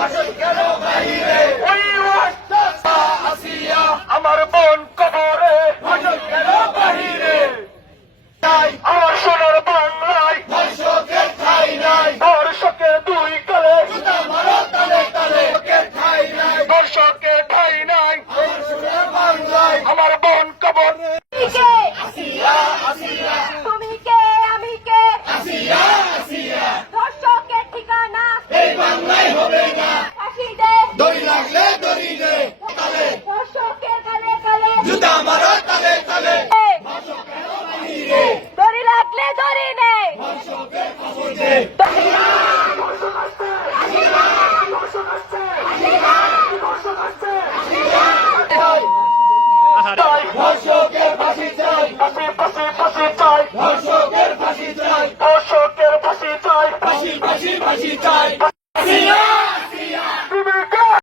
ওই আসিয়া আমার বোন কবরে আমার সোনার বাংলায় দর্শকের দুই কালে দর্শকের ঠাই নাই আমার বোন কবর তুমি কে আমি কে দর্শকের ঠিকানা ফাঁসি দে দর্শকের কালে কালে দড়ি লাগলে দড়ি নেই ধর্ষকের ফাঁসি চাই ফাঁসি চাই ধর্ষকের ফাঁসি চাই ধর্ষকের ফাঁসি চাই ফাঁসি চাই